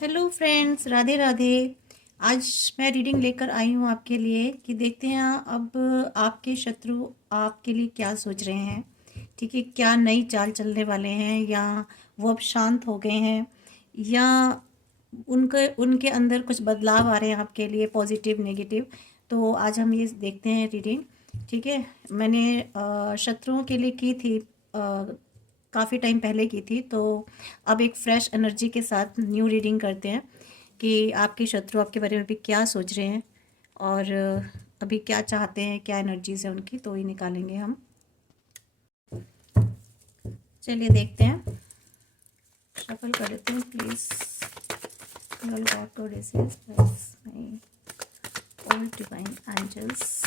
Hello friends, Radhe Radhe. आज मैं reading लेकर आई हूँ आपके लिए कि देखते हैं अब आपके शत्रु आपके लिए क्या सोच रहे हैं। ठीक है, क्या नई चाल चलने वाले हैं या वो अब शांत हो गए हैं या उनके उनके अंदर कुछ बदलाव आ रहे हैं आपके लिए, पॉजिटिव नेगेटिव। तो आज हम ये देखते हैं रीडिंग। ठीक है, मैंने शत्रुओं के लिए की थी, काफ़ी टाइम पहले की थी। तो अब एक फ्रेश एनर्जी के साथ न्यू रीडिंग करते हैं कि आपके शत्रु आपके बारे में अभी क्या सोच रहे हैं और अभी क्या चाहते हैं, क्या एनर्जीज है उनकी, तो ये निकालेंगे हम। चलिए देखते हैं, शफल कर देते हैं please. God goddesses plus my all divine angels,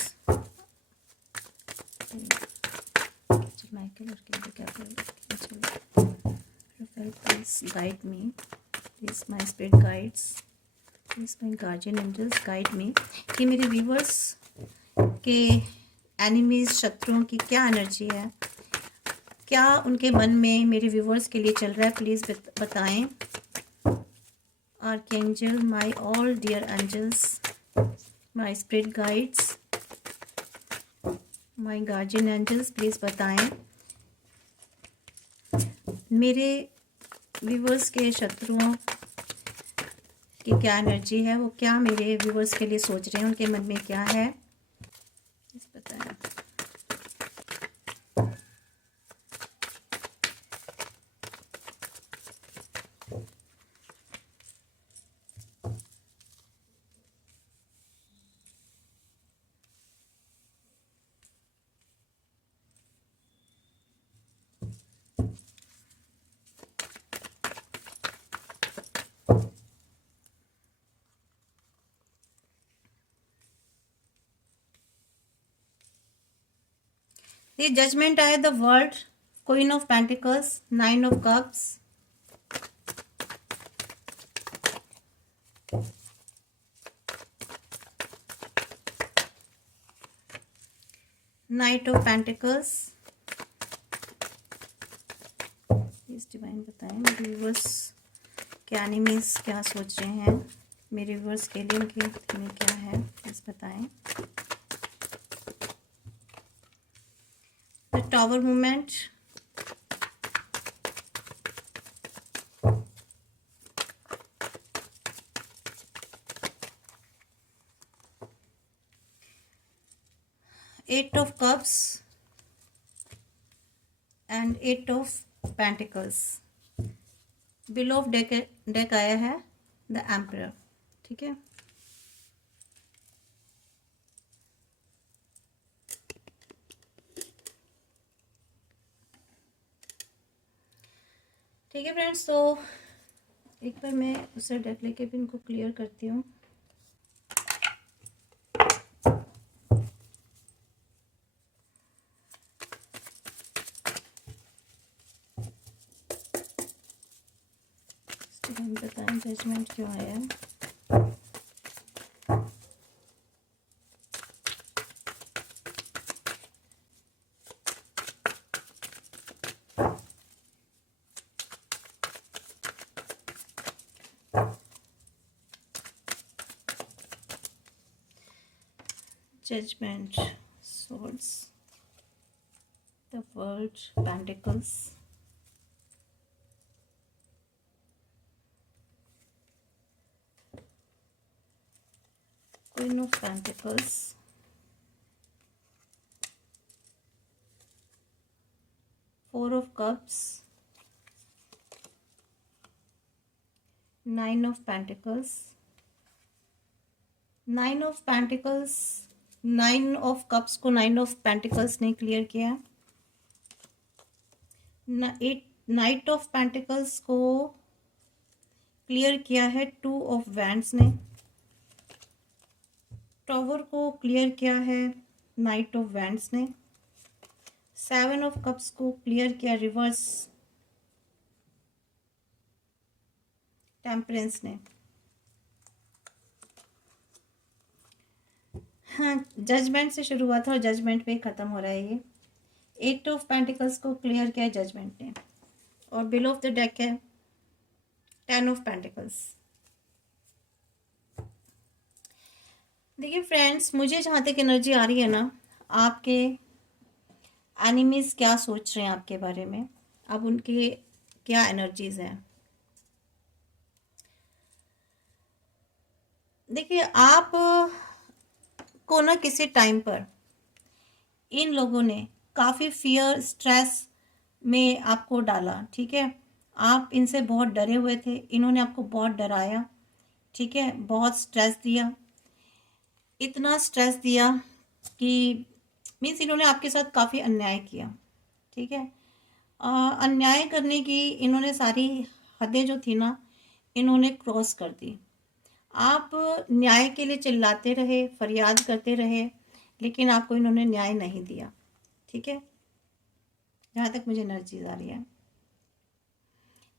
Michael और क्या please guide me, please my spirit guides, please my guardian angels guide me कि मेरे व्यूवर्स के एनिमीज शत्रुओं की क्या एनर्जी है, क्या उनके मन में मेरे व्यूवर्स के लिए चल रहा है, प्लीज़ बताएं। Archangel, my all dear angels, my spirit guides, my guardian angels, please बताएं मेरे व्यूवर्स के शत्रुओं की क्या एनर्जी है, वो क्या मेरे व्यूवर्स के लिए सोच रहे हैं, उनके मन में क्या है, प्लीज़ बताएं। ये जजमेंट आया, the world, queen of pentacles, 9 of cups, night of pentacles. Please divine बताएं मेरे व्यूवर्स के एनिमीज क्या सोच रहे हैं, मेरे व्यूवर्स के लिए उनके में क्या है, प्लीज बताएं। The tower movement, eight of cups and eight of pentacles. Below of deck आया है द एम्परर। ठीक है, ठीक है फ्रेंड्स। तो एक बार मैं दूसरा डेक लेके भी इनको क्लियर करती हूँ। बताएं जजमेंट क्यों आया है। Judgment, swords, the world, pentacles, queen of pentacles, four of cups, 9 of pentacles, 9 of pentacles, 9 of cups को 9 of pentacles ने क्लियर किया। नाइट ऑफ पेंटिकल्स को क्लियर किया है 2 ऑफ वैंड्स ने। टॉवर को क्लियर किया है नाइट ऑफ वैंड्स ने। 7 ऑफ कप्स को क्लियर किया रिवर्स टेम्परेंस ने। हाँ, जजमेंट से शुरू हुआ था और जजमेंट पे ख़त्म हो रहा है ये। 8 ऑफ पेंटिकल्स को क्लियर किया जजमेंट ने और बिलो ऑफ द डेक है 10 ऑफ पेंटिकल्स। देखिए फ्रेंड्स, मुझे जहाँ तक एनर्जी आ रही है ना, आपके एनिमीज क्या सोच रहे हैं आपके बारे में, अब उनकी क्या एनर्जीज हैं। देखिए आप को ना किसी टाइम पर इन लोगों ने काफ़ी फियर स्ट्रेस में आपको डाला, ठीक है। आप इनसे बहुत डरे हुए थे, इन्होंने आपको बहुत डराया, ठीक है, बहुत स्ट्रेस दिया, इतना स्ट्रेस दिया कि मीन्स इन्होंने आपके साथ काफ़ी अन्याय किया, ठीक है। अन्याय करने की इन्होंने सारी हदें जो थी ना, इन्होंने क्रॉस कर दी। आप न्याय के लिए चिल्लाते रहे, फरियाद करते रहे, लेकिन आपको इन्होंने न्याय नहीं दिया, ठीक है। जहाँ तक मुझे एनर्जीज आ रही है,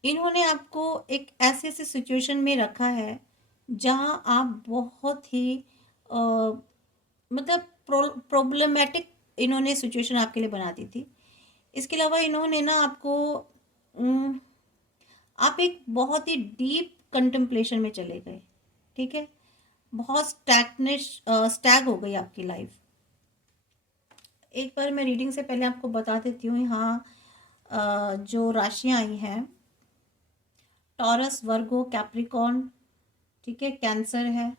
इन्होंने आपको एक ऐसे ऐसे सिचुएशन में रखा है जहाँ आप बहुत ही अ, मतलब प्रॉब्लमेटिक इन्होंने सिचुएशन आपके लिए बना दी थी। इसके अलावा इन्होंने ना आपको उम, आप एक बहुत ही डीप कंटेम्पलेशन में चले गए, ठीक है। बहुत स्टैग हो गई आपकी लाइफ। एक बार मैं रीडिंग से पहले आपको बता देती हूँ यहाँ जो राशियाँ आई हैं, टॉरस, वर्गो, कैप्रिकॉर्न, ठीक है, कैंसर है।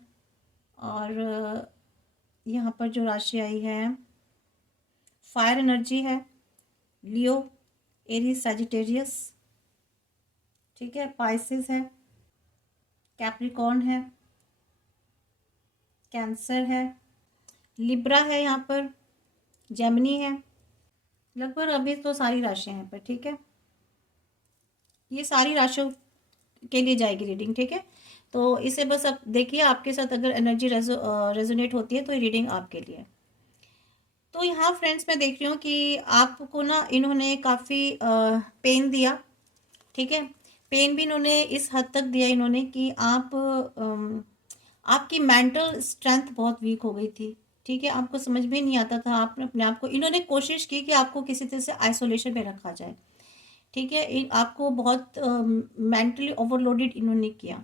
और यहाँ पर जो राशि आई है फायर एनर्जी है, लियो, एरीज, सजिटेरियस, ठीक है, पाइसिस है, कैप्रिकॉर्न है, कैंसर है, लिब्रा है, यहाँ पर जेमिनी है। लगभग अभी तो सारी राशियां हैं पर, ठीक है, ये सारी राशियों के लिए जाएगी रीडिंग, ठीक है। तो इसे बस अब देखिए, आपके साथ अगर एनर्जी रेजोनेट होती है तो ये रीडिंग आपके लिए। तो यहाँ फ्रेंड्स मैं देख रही हूँ कि आपको ना इन्होंने काफ़ी पेन दिया, ठीक है। पेन भी इन्होंने इस हद तक दिया इन्होंने कि आपकी मेंटल स्ट्रेंथ बहुत वीक हो गई थी, ठीक है। आपको समझ में नहीं आता था, आपने अपने आप को, इन्होंने कोशिश की कि आपको किसी तरह से आइसोलेशन में रखा जाए, ठीक है। आपको बहुत मेंटली ओवरलोडेड इन्होंने किया,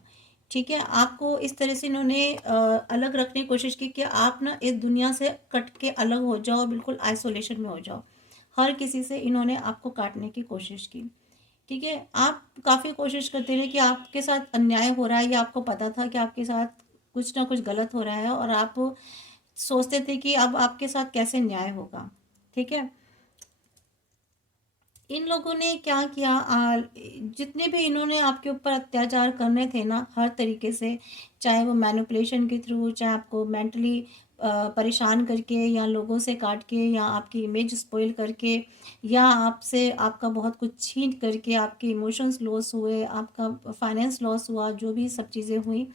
ठीक है। आपको इस तरह से इन्होंने अलग रखने की कोशिश की कि आप ना इस दुनिया से कट के अलग हो जाओ, बिल्कुल आइसोलेशन में हो जाओ। हर किसी से इन्होंने आपको काटने की कोशिश की, ठीक है। आप काफ़ी कोशिश करते रहे कि आपके साथ अन्याय हो रहा है, या आपको पता था कि आपके साथ कुछ ना कुछ गलत हो रहा है, और आप सोचते थे कि अब आपके साथ कैसे न्याय होगा, ठीक है। इन लोगों ने क्या किया, जितने भी इन्होंने आपके ऊपर अत्याचार करने थे ना, हर तरीके से, चाहे वो मैनिपुलेशन के थ्रू, चाहे आपको मेंटली परेशान करके, या लोगों से काट के, या आपकी इमेज स्पॉइल करके, या आपसे आपका बहुत कुछ छीन करके आपके इमोशंस लॉस हुए, आपका फाइनेंस लॉस हुआ, जो भी सब चीज़ें हुई।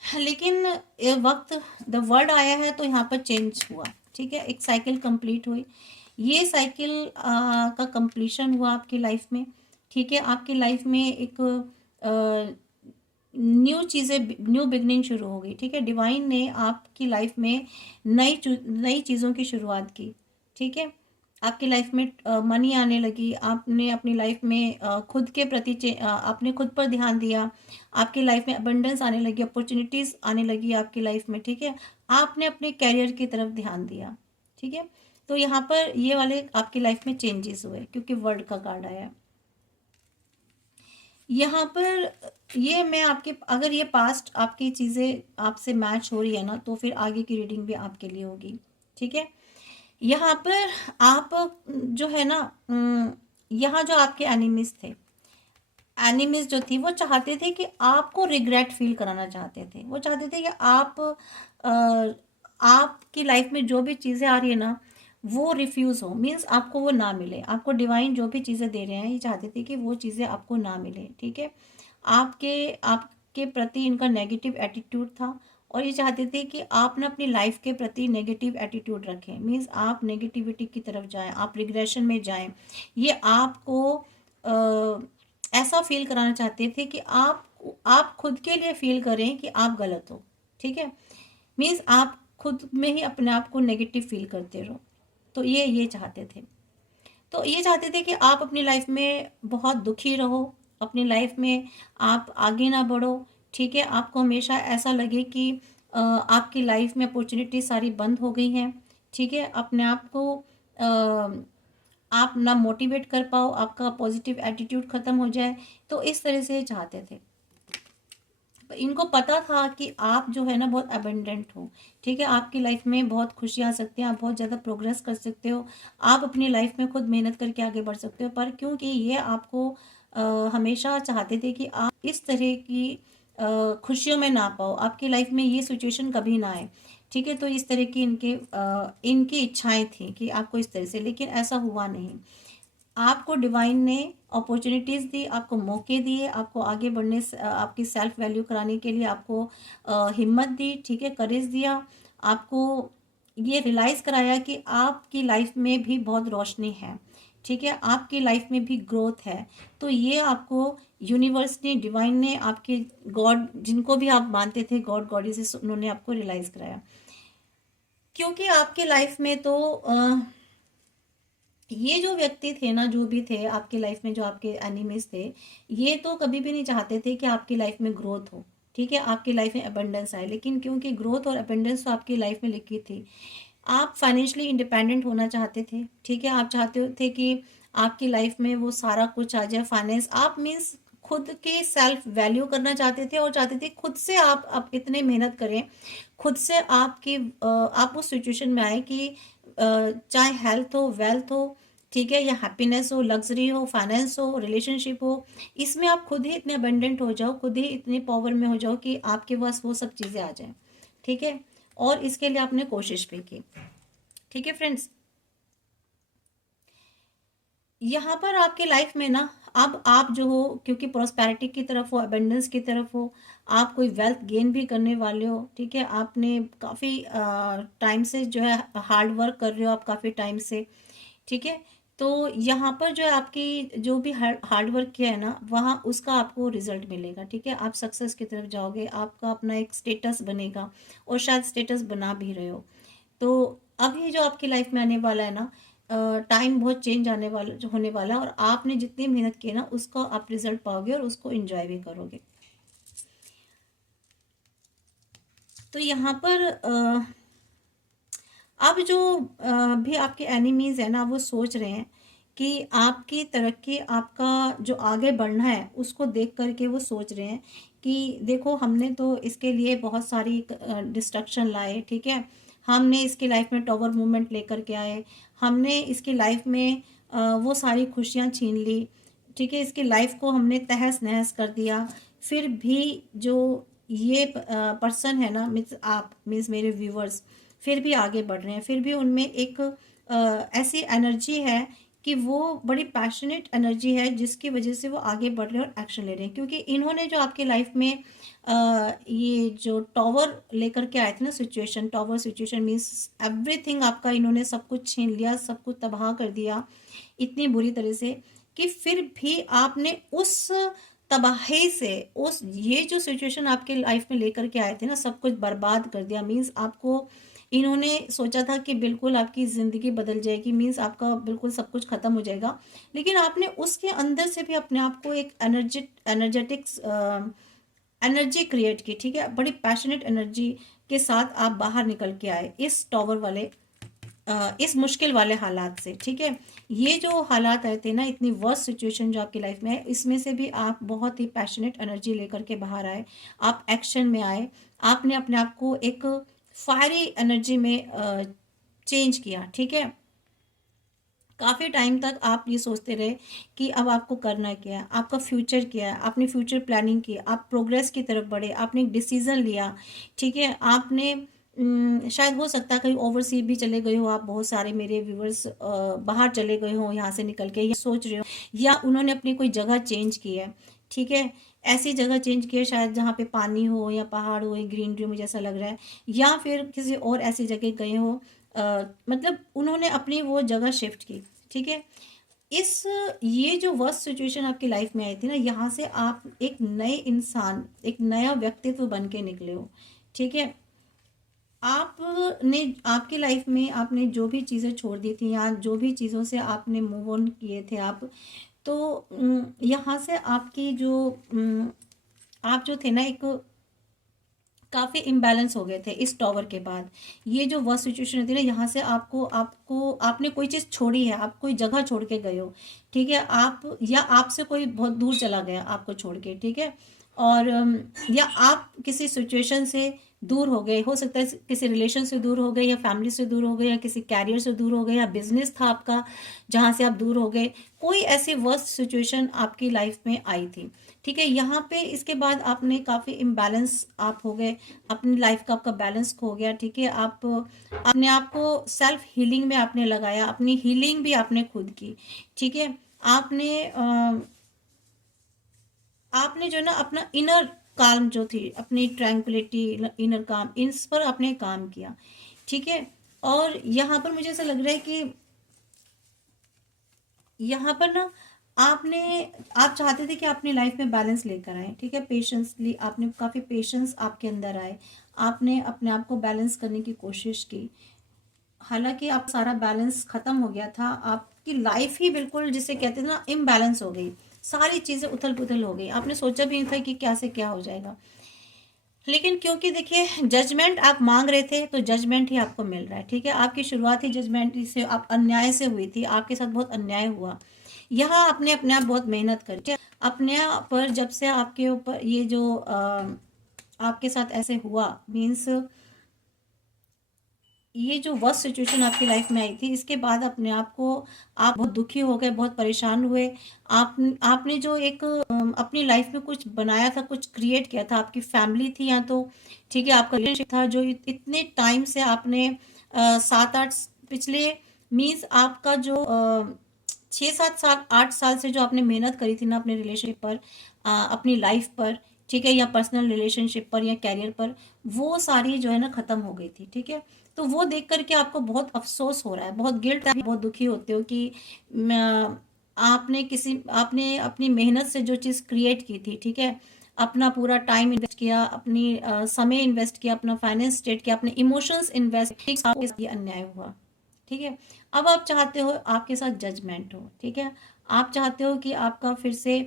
लेकिन ये वक्त, द वर्ड आया है तो यहाँ पर चेंज हुआ, ठीक है, एक साइकिल कंप्लीट हुई। ये साइकिल का कंप्लीशन हुआ आपकी लाइफ में, ठीक है। आपकी लाइफ में एक न्यू चीज़ें, न्यू बिगनिंग शुरू हो गई, ठीक है। डिवाइन ने आपकी लाइफ में नई चीज़ों की शुरुआत की, ठीक है। आपकी लाइफ में मनी आने लगी, आपने अपनी लाइफ में खुद के प्रति आपने खुद पर ध्यान दिया, आपकी लाइफ में अबंडेंस आने लगी, अपॉर्चुनिटीज़ आने लगी आपकी लाइफ में, ठीक है। आपने अपने कैरियर की तरफ ध्यान दिया, ठीक है। तो यहाँ पर ये वाले आपकी लाइफ में चेंजेस हुए, क्योंकि वर्ड का कार्ड आया यहाँ पर। ये मैं आपके, अगर ये पास्ट आपकी चीज़ें आपसे मैच हो रही है ना, तो फिर आगे की रीडिंग भी आपके लिए होगी, ठीक है। यहाँ पर आप जो है ना, यहाँ जो आपके एनिमीज थे, एनिमीज जो थी, वो चाहते थे कि आपको रिग्रेट फील कराना चाहते थे। वो चाहते थे कि आपकी लाइफ में जो भी चीज़ें आ रही है ना, वो रिफ्यूज़ हो, मीन्स आपको वो ना मिले। आपको डिवाइन जो भी चीज़ें दे रहे हैं, ये चाहते थे कि वो चीज़ें आपको ना मिले, ठीक है। आपके आपके प्रति इनका नेगेटिव एटीट्यूड था, और ये चाहते थे कि आप ना अपनी लाइफ के प्रति नेगेटिव एटीट्यूड रखें, मीन्स आप नेगेटिविटी की तरफ जाएं, आप रिग्रेशन में जाएं। ये आपको ऐसा फील कराना चाहते थे कि आप खुद के लिए फील करें कि आप गलत हो, ठीक है। मीन्स आप खुद में ही अपने आप को नेगेटिव फील करते रहो। तो ये चाहते थे। तो ये चाहते थे कि आप अपनी लाइफ में बहुत दुखी रहो, अपनी लाइफ में आप आगे ना बढ़ो, ठीक है। आपको हमेशा ऐसा लगे कि आपकी लाइफ में अपॉर्चुनिटी सारी बंद हो गई हैं। ठीक है, अपने आप को आप ना मोटिवेट कर पाओ, आपका पॉजिटिव एटीट्यूड ख़त्म हो जाए, तो इस तरह से ये चाहते थे। इनको पता था कि आप जो है ना बहुत अबेंडेंट हो। ठीक है, आपकी लाइफ में बहुत खुशी आ सकती है, आप बहुत ज़्यादा प्रोग्रेस कर सकते हो, आप अपनी लाइफ में खुद मेहनत करके आगे बढ़ सकते हो। पर क्योंकि ये आपको हमेशा चाहते थे कि आप इस तरह की खुशियों में ना पाओ, आपकी लाइफ में ये सिचुएशन कभी ना आए। ठीक है, तो इस तरह की इनकी इच्छाएं थी कि आपको इस तरह से, लेकिन ऐसा हुआ नहीं। आपको डिवाइन ने अपॉर्चुनिटीज़ दी, आपको मौके दिए, आपको आगे बढ़ने आपकी सेल्फ वैल्यू कराने के लिए आपको हिम्मत दी। ठीक है, करेज दिया, आपको ये रियलाइज़ कराया कि आपकी लाइफ में भी बहुत रोशनी है। ठीक है, आपकी लाइफ में भी ग्रोथ है। तो ये आपको यूनिवर्स ने, डिवाइन ने, आपके गॉड, जिनको भी आप मानते थे गॉड गॉडेसेस, उन्होंने आपको रियलाइज़ कराया। क्योंकि आपकी लाइफ में तो ये जो व्यक्ति थे ना, जो भी थे आपकी लाइफ में, जो आपके एनिमीज थे, ये तो कभी भी नहीं चाहते थे कि आपकी लाइफ में ग्रोथ हो। ठीक है, आपकी लाइफ में अबंडेंस आए, लेकिन क्योंकि ग्रोथ और अबंडेंस तो आपकी लाइफ में लिखी थी। आप फाइनेंशियली इंडिपेंडेंट होना चाहते थे। ठीक है, आप चाहते थे कि आपकी लाइफ में वो सारा कुछ आ जाए, फाइनेंस, आप मीन्स खुद की सेल्फ वैल्यू करना चाहते थे, और चाहते थे खुद से आप इतने मेहनत करें, खुद से आप उस सिचुएशन में आए कि चाहे हेल्थ हो, वेल्थ हो, ठीक है, या हैप्पीनेस हो, लग्जरी हो, फाइनेंस हो, रिलेशनशिप हो, इसमें आप खुद ही इतने अबंडेंट हो जाओ, खुद ही इतने पावर में हो जाओ कि आपके पास वो सब चीज़ें आ जाएं। ठीक है, और इसके लिए आपने कोशिश भी की। ठीक है फ्रेंड्स, यहाँ पर आपके लाइफ में ना, अब आप जो हो, क्योंकि प्रोस्पैरिटी की तरफ हो, अबेंडेंस की तरफ हो, आप कोई वेल्थ गेन भी करने वाले हो। ठीक है, आपने काफ़ी टाइम से जो है हार्ड वर्क कर रहे हो, आप काफ़ी टाइम से। ठीक है, तो यहाँ पर जो है आपकी जो भी हार्ड वर्क किया है ना, वहाँ उसका आपको रिजल्ट मिलेगा। ठीक है, आप सक्सेस की तरफ जाओगे, आपका अपना एक स्टेटस बनेगा, और शायद स्टेटस बना भी रहे हो। तो अभी जो आपकी लाइफ में आने वाला है ना, टाइम बहुत चेंज आने वाला, जो होने वाला है, और आपने जितनी मेहनत की है ना, उसका आप रिजल्ट पाओगे और उसको एंजॉय भी करोगे। तो यहाँ पर अब जो भी आपके एनिमीज है ना, वो सोच रहे हैं कि आपकी तरक्की, आपका जो आगे बढ़ना है, उसको देख करके वो सोच रहे हैं कि देखो, हमने तो इसके लिए बहुत सारी डिस्ट्रक्शन लाए। ठीक है, हमने इसकी लाइफ में टॉवर मूवमेंट लेकर के आए, हमने इसकी लाइफ में वो सारी खुशियाँ छीन ली। ठीक है, इसकी लाइफ को हमने तहस नहस कर दिया। फिर भी जो ये पर्सन है ना, मीन्स आप, मीन्स मेरे व्यूवर्स, फिर भी आगे बढ़ रहे हैं, फिर भी उनमें एक ऐसी एनर्जी है कि वो बड़ी पैशनेट एनर्जी है, जिसकी वजह से वो आगे बढ़ रहे हैं और एक्शन ले रहे हैं। क्योंकि इन्होंने जो आपकी लाइफ में ये जो टॉवर लेकर के आए थे ना, situation, tower situation means everything, आपका इन्होंने सब कुछ छीन लिया, सब कुछ तबाह कर दिया इतनी बुरी तरह से, कि फिर भी आपने उस तबाही से, उस ये जो सिचुएशन आपके लाइफ में लेकर के आए थे ना, सब कुछ बर्बाद कर दिया। मीन्स आपको, इन्होंने सोचा था कि बिल्कुल आपकी ज़िंदगी बदल जाएगी, मीन्स आपका बिल्कुल सब कुछ ख़त्म हो जाएगा, लेकिन आपने उसके अंदर से भी अपने आप को एक एनर्जेटिक्स एनर्जी क्रिएट की। ठीक है, बड़ी पैशनेट एनर्जी के साथ आप बाहर निकल के आए इस टॉवर वाले, इस मुश्किल वाले हालात से। ठीक है, ये जो हालात आए थे ना, इतनी वर्स्ट सिचुएशन जो आपकी लाइफ में है, इसमें से भी आप बहुत ही पैशनेट एनर्जी लेकर के बाहर आए, आप एक्शन में आए, आपने अपने आप को एक फायरी एनर्जी में चेंज किया। ठीक है, काफ़ी टाइम तक आप ये सोचते रहे कि अब आपको करना क्या है, आपका फ्यूचर क्या है, आपने फ्यूचर प्लानिंग की, आप प्रोग्रेस की तरफ बढ़े, आपने एक डिसीज़न लिया। ठीक है, आपने शायद हो सकता है कहीं ओवरसीज भी चले गए हो आप, बहुत सारे मेरे व्यूवर्स बाहर चले गए हो यहाँ से निकल के, या सोच रहे हो, या उन्होंने अपनी कोई जगह चेंज की है। ठीक है, ऐसी जगह चेंज की है शायद जहाँ पे पानी हो, या पहाड़ हो, या ग्रीनरी, मुझे ऐसा लग रहा है, या फिर किसी और ऐसी जगह गए हो, मतलब उन्होंने अपनी वो जगह शिफ्ट की। ठीक है, इस ये जो वर्स्ट सिचुएशन आपकी लाइफ में आई थी ना, यहाँ से आप एक नए इंसान, एक नया व्यक्तित्व बन के निकले हो। ठीक है, आपने आपकी लाइफ में आपने जो भी चीज़ें छोड़ दी थी, या जो भी चीज़ों से आपने मूव ऑन किए थे आप, तो यहाँ से आपकी जो आप जो थे ना, एक काफ़ी इम्बैलेंस हो गए थे इस टॉवर के बाद। ये जो वर्स्ट सिचुएशन होती है ना, यहाँ से आपको आपको आपने कोई चीज़ छोड़ी है, आप कोई जगह छोड़ के गए हो, ठीक है, आप या आपसे कोई बहुत दूर चला गया आपको छोड़ के, ठीक है, और या आप किसी सिचुएशन से दूर हो गए, हो सकता है किसी रिलेशन से दूर हो गए, या फैमिली से दूर हो गए, या किसी कैरियर से दूर हो गए, या बिजनेस था आपका जहाँ से आप दूर हो गए, कोई ऐसी वर्स्ट सिचुएशन आपकी लाइफ में आई थी, ठीक है। यहाँ पे इसके बाद आपने काफ़ी इम्बैलेंस आप हो गए, अपनी लाइफ का आपका बैलेंस खो गया, ठीक है। आप अपने आप को सेल्फ हीलिंग में आपने लगाया, अपनी हीलिंग भी आपने खुद की, ठीक है। आपने जो ना अपना इनर काम जो थी, अपनी ट्रैंक्विलिटी, इनर काम, इस पर आपने काम किया, ठीक है। और यहाँ पर मुझे ऐसा लग रहा है कि यहाँ पर ना आपने आप चाहते थे कि अपनी लाइफ में बैलेंस लेकर आए, ठीक है, पेशेंसली आपने काफ़ी पेशेंस आपके अंदर आए, आपने अपने आप को बैलेंस करने की कोशिश की। हालांकि आप सारा बैलेंस खत्म हो गया था, आपकी लाइफ ही बिल्कुल जिसे कहते हैं ना इम्बैलेंस हो गई, सारी चीज़ें उथल पुथल हो गई, आपने सोचा भी नहीं था कि क्या से क्या हो जाएगा। लेकिन क्योंकि देखिए जजमेंट आप मांग रहे थे तो जजमेंट ही आपको मिल रहा है, ठीक है। आपकी शुरुआत ही जजमेंट से, आप अन्याय से हुई थी, आपके साथ बहुत अन्याय हुआ। यहाँ आपने अपने आप बहुत मेहनत करी, ठीक है? अपने आप पर जब से आपके ऊपर ये जो आपके साथ ऐसे हुआ, मीन्स ये जो वर्स्ट सिचुएशन आपकी लाइफ में आई थी, इसके बाद अपने आप को आप बहुत दुखी हो गए, बहुत परेशान हुए। आपने जो एक अपनी लाइफ में कुछ बनाया था, कुछ क्रिएट किया था, आपकी फैमिली थी या तो, ठीक है, आपका रिलेशनशिप था जो इतने टाइम से आपने 7-8 पिछले, मीन्स आपका जो 6-7 साल 8 साल से जो आपने मेहनत करी थी ना अपने रिलेशनशिप पर, अपनी लाइफ पर, ठीक है, या पर्सनल रिलेशनशिप पर या कैरियर पर, वो सारी जो है ना खत्म हो गई थी, ठीक है। तो वो देख करके आपको बहुत अफसोस हो रहा है, बहुत गिल्ट है, बहुत दुखी होते हो कि आपने अपनी मेहनत से जो चीज़ क्रिएट की थी, ठीक है, अपना पूरा टाइम इन्वेस्ट किया, अपनी समय इन्वेस्ट किया, अपना फाइनेंस स्टेट किया, अपने इमोशंस इन्वेस्ट, ये अन्याय हुआ, ठीक है। अब आप चाहते हो आपके साथ जजमेंट हो, ठीक है, आप चाहते हो कि आपका फिर से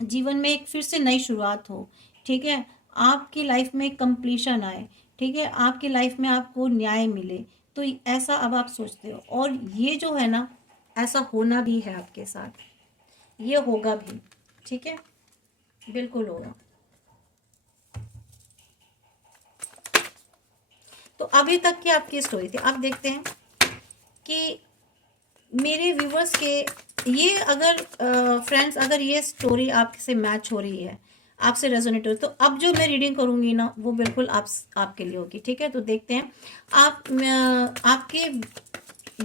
जीवन में एक फिर से नई शुरुआत हो, ठीक है, आपकी लाइफ में कंप्लीशन आए, ठीक है, आपकी लाइफ में आपको न्याय मिले, तो ऐसा अब आप सोचते हो, और ये जो है ना ऐसा होना भी है आपके साथ, ये होगा भी, ठीक है, बिल्कुल होगा। तो अभी तक की आपकी स्टोरी थी। अब देखते हैं कि मेरे व्यूवर्स के ये अगर फ्रेंड्स अगर ये स्टोरी आपसे मैच हो रही है, आपसे रेजोनेट हो, तो अब जो मैं रीडिंग करूंगी ना वो बिल्कुल आपके लिए होगी, ठीक है। तो देखते हैं आपके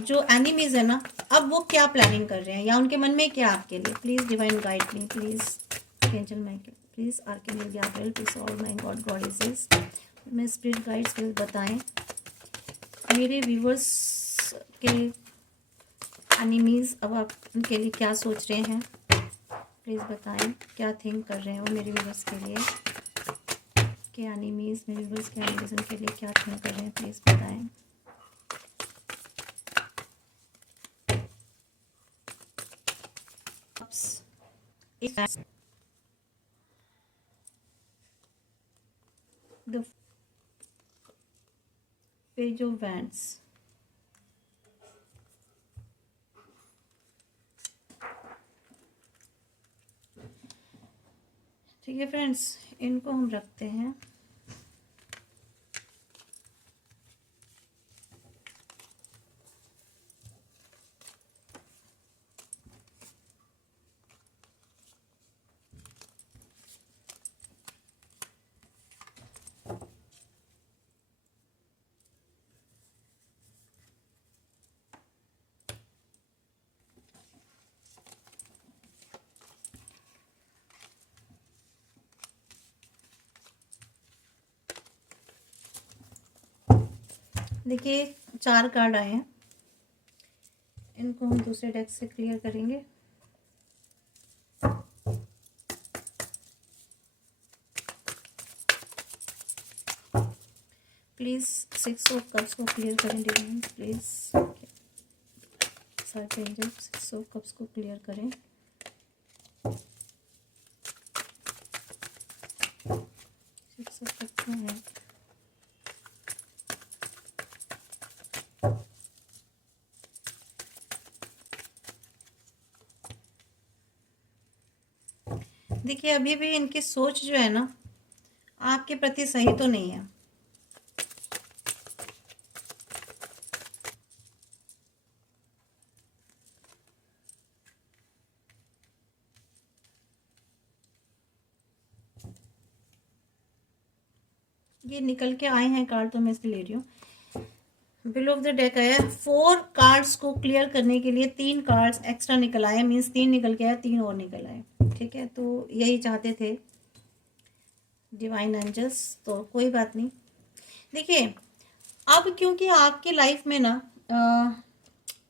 जो एनिमीज है ना, अब वो क्या प्लानिंग कर रहे हैं, या उनके मन में क्या आपके लिए। Please divine guide me, please angel my, please archangel Gabriel, please all my God goddesses, मैं स्पिरिट गाइड्स प्लीज बताएं मेरे व्यूवर्स के एनिमीज अब आप उनके लिए क्या सोच रहे हैं, प्लीज़ बताएं क्या थिंक कर रहे हो मेरे व्यूवर्स के लिए, के एनिमीज मेरे व्यूवर्स के एनिमीज उनके लिए क्या थिंक कर रहे हैं, प्लीज़ बताएं। द पेज ऑफ वैंड्स, ठीक है फ्रेंड्स, इनको हम रखते हैं। देखिए 4 कार्ड आए हैं, इनको हम दूसरे डेक से क्लियर करेंगे। प्लीज़ 6 ऑफ कप्स को क्लियर करें डिवाइन, प्लीज़ सारे एंजल 6 ऑफ कप्स को क्लियर करें। 6 ऑफ कप्स में है। देखिए अभी भी इनकी सोच जो है ना आपके प्रति सही तो नहीं है। ये निकल के आए हैं कार्ड, तो मैं इसलिए ले रही हूँ। बिल ऑफ द डेक आया। 4 कार्ड्स को क्लियर करने के लिए 3 कार्ड्स एक्स्ट्रा निकल आए, मीन्स 3 निकल के आए, 3 और निकल आए। ठीक है, तो यही चाहते थे डिवाइन एंजल्स, तो कोई बात नहीं। देखिए अब क्योंकि आपकी लाइफ में ना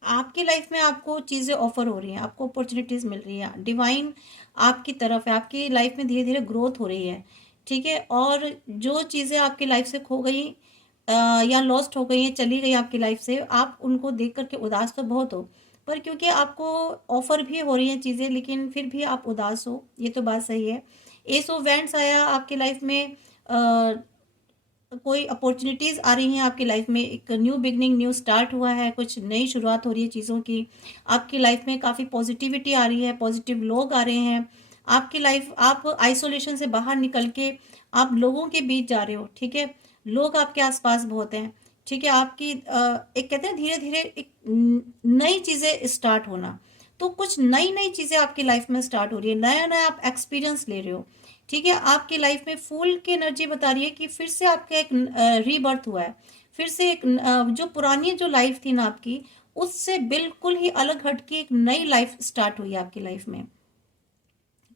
आपकी लाइफ में आपको चीज़ें ऑफर हो रही हैं, आपको अपॉर्चुनिटीज़ मिल रही है, डिवाइन आपकी तरफ है, आपकी लाइफ में धीरे धीरे ग्रोथ हो रही है। ठीक है, और जो चीज़ें आपकी लाइफ से खो गई या लॉस्ट हो गई हैं, चली गई आपकी लाइफ से, आप उनको देख करके उदास तो बहुत हो, पर क्योंकि आपको ऑफर भी हो रही हैं चीज़ें, लेकिन फिर भी आप उदास हो, ये तो बात सही है। एस ऑफ वैंड्स आया आपकी लाइफ में। कोई अपॉर्चुनिटीज़ आ रही हैं आपकी लाइफ में, एक न्यू बिगनिंग, न्यू स्टार्ट हुआ है, कुछ नई शुरुआत हो रही है चीज़ों की। आपकी लाइफ में काफ़ी पॉजिटिविटी आ रही है, पॉजिटिव लोग आ रहे हैं आपकी लाइफ। आप आइसोलेशन से बाहर निकल के आप लोगों के बीच जा रहे हो। ठीक है, लोग आपके आसपास बहुत हैं। ठीक है, आपकी एक कहते हैं धीरे धीरे एक नई चीज़ें स्टार्ट होना, तो कुछ नई नई चीज़ें आपकी लाइफ में स्टार्ट हो रही है, नया नया आप एक्सपीरियंस ले रहे हो। ठीक है, आपकी लाइफ में फूल की एनर्जी बता रही है कि फिर से आपका एक रीबर्थ हुआ है, फिर से एक जो पुरानी जो लाइफ थी ना आपकी, उससे बिल्कुल ही अलग हट के एक नई लाइफ स्टार्ट हुई है आपकी लाइफ में।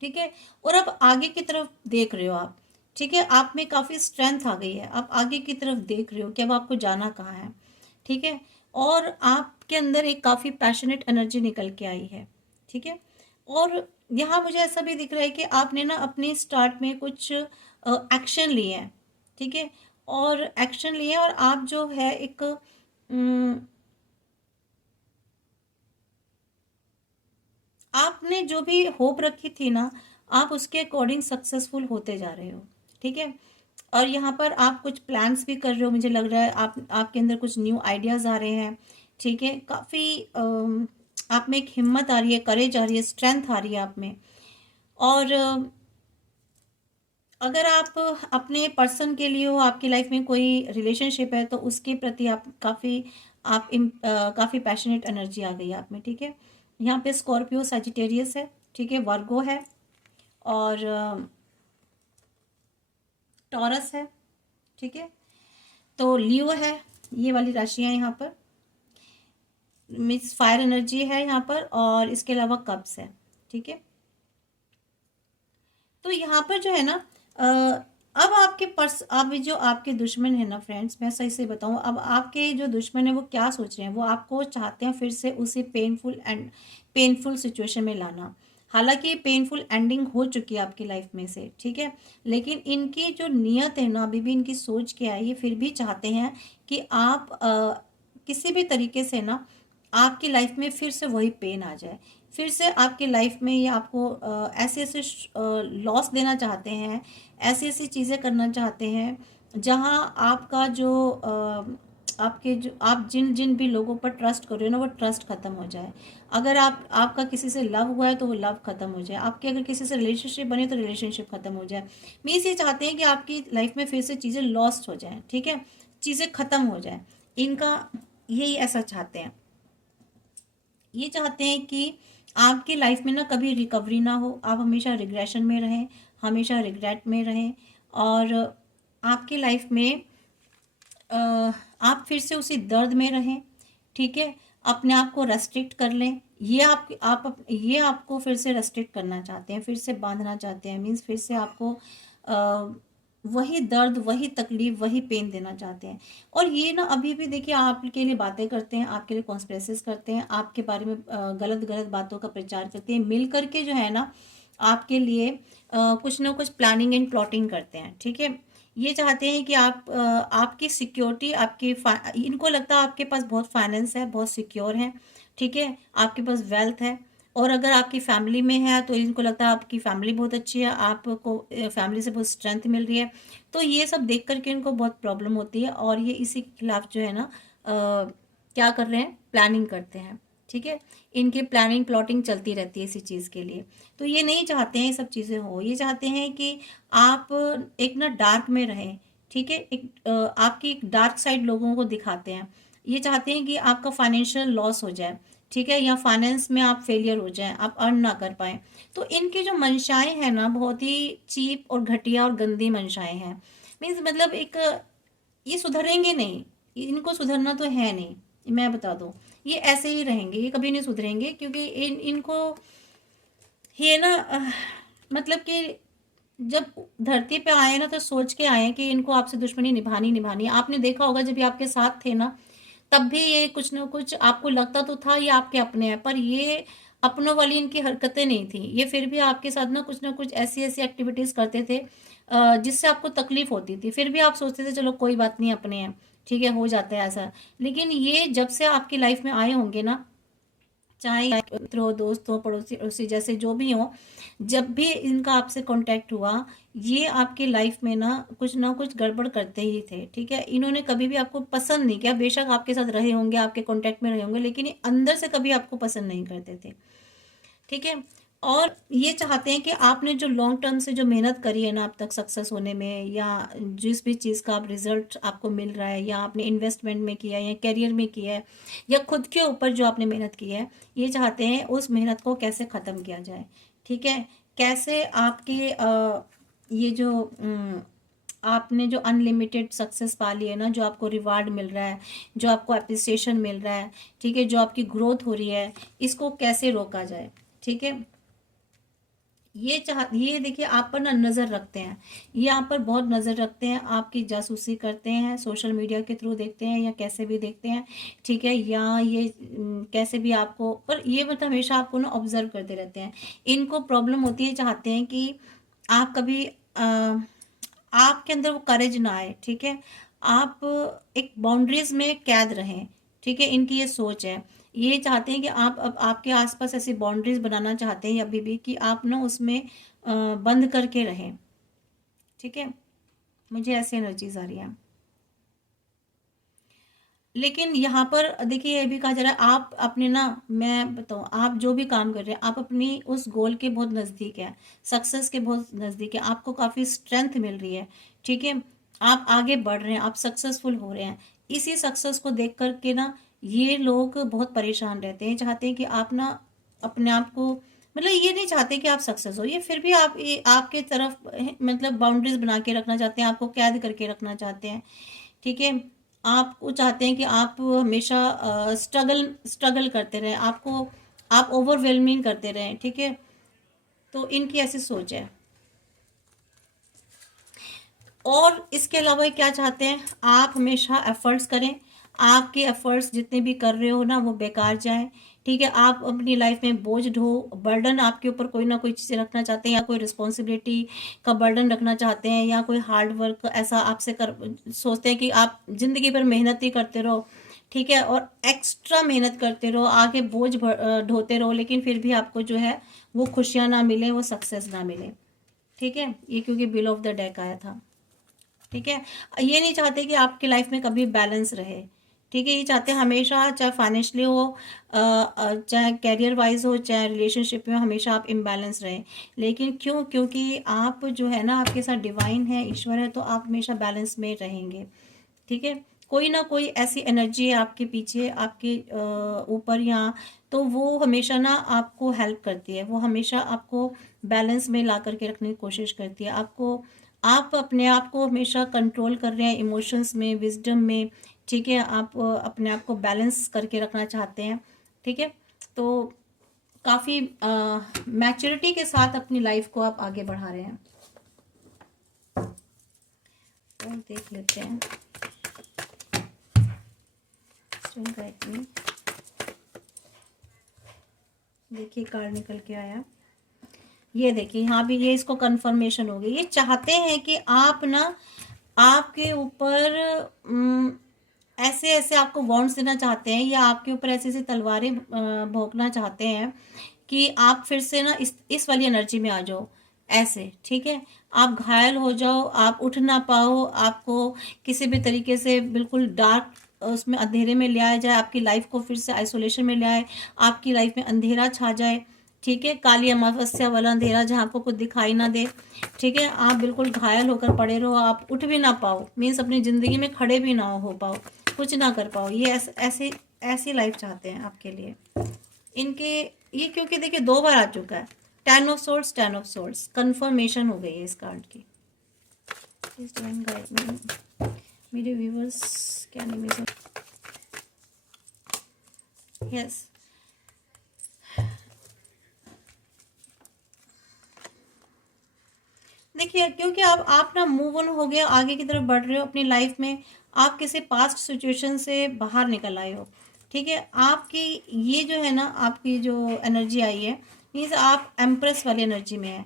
ठीक है, और अब आगे की तरफ देख रहे हो आप। ठीक है, आप में काफ़ी स्ट्रेंथ आ गई है, आप आगे की तरफ देख रहे हो कि अब आपको जाना कहाँ है। ठीक है, और आपके अंदर एक काफ़ी पैशनेट एनर्जी निकल के आई है। ठीक है, और यहाँ मुझे ऐसा भी दिख रहा है कि आपने ना अपने स्टार्ट में कुछ एक्शन लिए हैं। ठीक है, और एक्शन लिए और आप जो है एक आपने जो भी होप रखी थी ना, आप उसके अकॉर्डिंग सक्सेसफुल होते जा रहे हो। ठीक है, और यहाँ पर आप कुछ प्लान्स भी कर रहे हो, मुझे लग रहा है आप आपके अंदर कुछ न्यू आइडियाज़ आ रहे हैं। ठीक है, काफ़ी आप में एक हिम्मत आ रही है, करेज आ रही है, स्ट्रेंथ आ रही है आप में। और अगर आप अपने पर्सन के लिए हो, आपकी लाइफ में कोई रिलेशनशिप है, तो उसके प्रति आप काफ़ी पैशनेट एनर्जी आ गई है आप में। ठीक है, यहाँ पे स्कॉर्पियो सजिटेरियस है। ठीक है, वर्गो है और टॉरस है। ठीक है, तो लियो है, ये वाली राशियां यहाँ पर, मिक्स फायर एनर्जी है यहाँ पर, और इसके अलावा कब्स है। ठीक है, तो यहाँ पर जो है ना अब आपके अब जो आपके दुश्मन है ना फ्रेंड्स, मैं सही से बताऊँ, अब आपके जो दुश्मन है वो क्या सोच रहे हैं, वो आपको चाहते हैं फिर से उसी पेनफुल सिचुएशन में लाना। हालांकि पेनफुल एंडिंग हो चुकी है आपकी लाइफ में से। ठीक है, लेकिन इनकी जो नीयत है ना, अभी भी इनकी सोच क्या है, ये फिर भी चाहते हैं कि आप किसी भी तरीके से ना आपकी लाइफ में फिर से वही पेन आ जाए, फिर से आपकी लाइफ में ये आपको ऐसे ऐसे लॉस देना चाहते हैं, ऐसी ऐसी चीज़ें करना चाहते हैं जहां आपका जो आपके जो आप जिन जिन भी लोगों पर ट्रस्ट कर रहे हो ना, वो ट्रस्ट खत्म हो जाए। अगर आपका किसी से लव हुआ है तो वो लव खत्म हो जाए, आपके अगर किसी से रिलेशनशिप बने तो रिलेशनशिप खत्म हो जाए। मीन्स ये चाहते हैं कि आपकी लाइफ में फिर से चीज़ें लॉस्ट हो जाएं। ठीक है, चीज़ें खत्म हो जाएं, इनका यही ऐसा चाहते हैं। ये चाहते हैं कि आपकी लाइफ में ना कभी रिकवरी ना हो, आप हमेशा रिग्रेशन में रहें, हमेशा रिग्रेट में रहें, और आपकी लाइफ में आप फिर से उसी दर्द में रहें। ठीक है, अपने आप को रेस्ट्रिक्ट कर लें, ये आपको फिर से रेस्ट्रिक्ट करना चाहते हैं, फिर से बांधना चाहते हैं। मीन्स फिर से आपको वही दर्द, वही तकलीफ, वही पेन देना चाहते हैं। और ये ना अभी भी देखिए आपके लिए बातें करते हैं, आपके लिए कॉन्स्पिरेसीज करते हैं, आपके बारे में गलत गलत बातों का प्रचार करते हैं, मिल करके जो है ना आपके लिए कुछ ना कुछ प्लानिंग एंड प्लॉटिंग करते हैं। ठीक है, ये चाहते हैं कि आपकी सिक्योरिटी, इनको लगता है आपके पास बहुत फाइनेंस है, बहुत सिक्योर है। ठीक है, आपके पास वेल्थ है, और अगर आपकी फैमिली में है तो इनको लगता है आपकी फैमिली बहुत अच्छी है, आपको फैमिली से बहुत स्ट्रेंथ मिल रही है। तो ये सब देख करके इनको बहुत प्रॉब्लम होती है और ये इसी के खिलाफ जो है ना क्या कर रहे हैं, प्लानिंग करते हैं। ठीक है, इनकी प्लानिंग प्लॉटिंग चलती रहती है इसी चीज़ के लिए। तो ये नहीं चाहते हैं ये सब चीज़ें हो, ये चाहते हैं कि आप एक ना डार्क में रहें। ठीक है, एक आपकी एक डार्क साइड लोगों को दिखाते हैं। ये चाहते हैं कि आपका फाइनेंशियल लॉस हो जाए, ठीक है, या फाइनेंस में आप फेलियर हो जाएं, आप अर्न ना कर पाएं। तो इनकी जो मंशाएं हैं ना बहुत ही चीप और घटिया और गंदी मंशाएं हैं। मीन्स मतलब एक ये सुधरेंगे नहीं, इनको सुधरना तो है नहीं, मैं बता दूं। ये ऐसे ही रहेंगे, ये कभी नहीं सुधरेंगे क्योंकि इनको ये ना मतलब कि जब धरती पे आए ना तो सोच के आए कि इनको आपसे दुश्मनी निभानी निभानी है। आपने देखा होगा जब ये आपके साथ थे ना तब भी ये कुछ ना कुछ आपको लगता तो था ये आपके अपने हैं, पर ये अपनों वाली इनकी हरकतें नहीं थी। ये फिर भी आपके साथ ना कुछ ऐसी ऐसी एक्टिविटीज करते थे जिससे आपको तकलीफ होती थी, फिर भी आप सोचते थे चलो कोई बात नहीं, अपने हैं, ठीक है, हो जाता है ऐसा। लेकिन ये जब से आपकी लाइफ में आए होंगे ना, चाहे मित्र हो, दोस्त हो, पड़ोसी पड़ोसी जैसे जो भी हो, जब भी इनका आपसे कांटेक्ट हुआ, ये आपके लाइफ में ना कुछ गड़बड़ करते ही थे। ठीक है, इन्होंने कभी भी आपको पसंद नहीं किया, बेशक आपके साथ रहे होंगे, आपके कांटेक्ट में रहे होंगे, लेकिन ये अंदर से कभी आपको पसंद नहीं करते थे। ठीक है, और ये चाहते हैं कि आपने जो लॉन्ग टर्म से जो मेहनत करी है ना अब तक सक्सेस होने में, या जिस भी चीज़ का आप रिजल्ट आपको मिल रहा है, या आपने इन्वेस्टमेंट में किया है या करियर में किया है या खुद के ऊपर जो आपने मेहनत की है, ये चाहते हैं उस मेहनत को कैसे ख़त्म किया जाए। ठीक है, कैसे आपके ये जो आपने जो अनलिमिटेड सक्सेस पा ली है ना, जो आपको रिवार्ड मिल रहा है, जो आपको अप्रिसिएशन मिल रहा है, ठीक है, जो आपकी ग्रोथ हो रही है, इसको कैसे रोका जाए। ठीक है, ये देखिए आप पर ना नज़र रखते हैं, ये आप पर बहुत नज़र रखते हैं, आपकी जासूसी करते हैं, सोशल मीडिया के थ्रू देखते हैं या कैसे भी देखते हैं। ठीक है, या ये कैसे भी आपको, पर ये मतलब हमेशा आपको ना ऑब्जर्व करते रहते हैं। इनको प्रॉब्लम होती है, चाहते हैं कि आप कभी आपके अंदर वो करेज ना आए। ठीक है, आप एक बाउंड्रीज में कैद रहें। ठीक है, इनकी ये सोच है, ये चाहते हैं कि आप अब आपके आसपास ऐसी बाउंड्रीज बनाना चाहते हैं अभी भी कि आप ना उसमें बंद करके रहें। ठीक है, मुझे ऐसी एनर्जीज आ रही है। लेकिन यहाँ पर देखिए ये भी कहा जा रहा है, आप अपने ना, मैं बताऊँ, आप जो भी काम कर रहे हैं आप अपनी उस गोल के बहुत नज़दीक है, सक्सेस के बहुत नज़दीक है, आपको काफ़ी स्ट्रेंथ मिल रही है। ठीक है, आप आगे बढ़ रहे हैं, आप सक्सेसफुल हो रहे हैं। इसी सक्सेस को देख करके ना ये लोग बहुत परेशान रहते हैं, चाहते हैं कि आप ना अपने आप को, मतलब ये नहीं चाहते कि आप सक्सेस हो, ये फिर भी आप ये आपके तरफ मतलब बाउंड्रीज बना के रखना चाहते हैं, आपको कैद करके रखना चाहते हैं। ठीक है, आपको चाहते हैं कि आप हमेशा स्ट्रगल स्ट्रगल करते रहें, आपको आप ओवरवेलमिंग करते रहें। ठीक है, तो इनकी ऐसी सोच है। और इसके अलावा ये क्या चाहते हैं, आप हमेशा एफर्ट्स करें, आपके एफर्ट्स जितने भी कर रहे हो ना वो बेकार जाए। ठीक है, आप अपनी लाइफ में बोझ ढो, बर्डन आपके ऊपर कोई ना कोई चीज़ रखना चाहते हैं, या कोई रिस्पॉन्सिबिलिटी का बर्डन रखना चाहते हैं, या कोई हार्ड वर्क ऐसा आपसे कर सोचते हैं कि आप जिंदगी भर मेहनत ही करते रहो। ठीक है, और एक्स्ट्रा मेहनत करते रहो, आगे बोझ ढोते रहो, लेकिन फिर भी आपको जो है वो खुशियाँ ना मिले, वो सक्सेस ना मिले। ठीक है, ये क्योंकि बिल ऑफ द डेक आया था। ठीक है, ये नहीं चाहते कि आपकी लाइफ में कभी बैलेंस रहे। ठीक है, ये चाहते हैं हमेशा, चाहे फाइनेंशियली हो, चाहे कैरियर वाइज हो, चाहे रिलेशनशिप में हो, हमेशा आप इम्बैलेंस रहें। लेकिन क्यों, क्योंकि आप जो है ना आपके साथ डिवाइन है, ईश्वर है, तो आप हमेशा बैलेंस में रहेंगे। ठीक है, कोई ना कोई ऐसी एनर्जी है आपके पीछे, आपके ऊपर, यहाँ, तो वो हमेशा ना आपको हेल्प करती है, वो हमेशा आपको बैलेंस में ला करके रखने की कोशिश करती है आपको। आप अपने आप को हमेशा कंट्रोल कर रहे हैं इमोशंस में, विजडम में। ठीक है, आप अपने आप को बैलेंस करके रखना चाहते हैं। ठीक है, तो काफ़ी मैच्योरिटी के साथ अपनी लाइफ को आप आगे बढ़ा रहे हैं। और देख लेते हैं, देखिए कार्ड निकल के आया, ये देखिए यहाँ भी ये इसको कंफर्मेशन हो गई। ये चाहते हैं कि आप ना आपके ऊपर ऐसे ऐसे आपको वॉन्ट्स देना चाहते हैं, या आपके ऊपर ऐसी ऐसी तलवारें भोंकना चाहते हैं कि आप फिर से ना इस वाली एनर्जी में आ जाओ ऐसे, ठीक है। आप घायल हो जाओ, आप उठ ना पाओ, आपको किसी भी तरीके से बिल्कुल डार्क उसमें अंधेरे में ले आया जाए, आपकी लाइफ को फिर से आइसोलेशन में ले आए, आपकी लाइफ में अंधेरा छा जाए, ठीक है। काली अमावस्या वाला अंधेरा जहाँ आपको कुछ दिखाई ना दे, ठीक है। आप बिल्कुल घायल होकर पड़े रहो, आप उठ भी ना पाओ, मीन्स अपनी ज़िंदगी में खड़े भी ना हो पाओ, कुछ ना कर पाओ। ये ऐसे ऐसी लाइफ चाहते हैं आपके लिए इनके। ये क्योंकि देखिए 2 बार आ चुका है, 10 of swords, 10 of swords, confirmation हो गई है इस कार्ड की। प्लीज डिवाइन गाइड मी, मेरे व्यूवर्स क्या नहीं मिल। यस, देखिए क्योंकि आप ना मूव ऑन हो गया, आगे की तरफ बढ़ रहे हो अपनी लाइफ में, आप किसी पास्ट सिचुएशन से बाहर निकल आए हो, ठीक है। आपकी ये जो है ना, आपकी जो एनर्जी आई है, मीन्स आप एम्प्रेस वाली एनर्जी में है।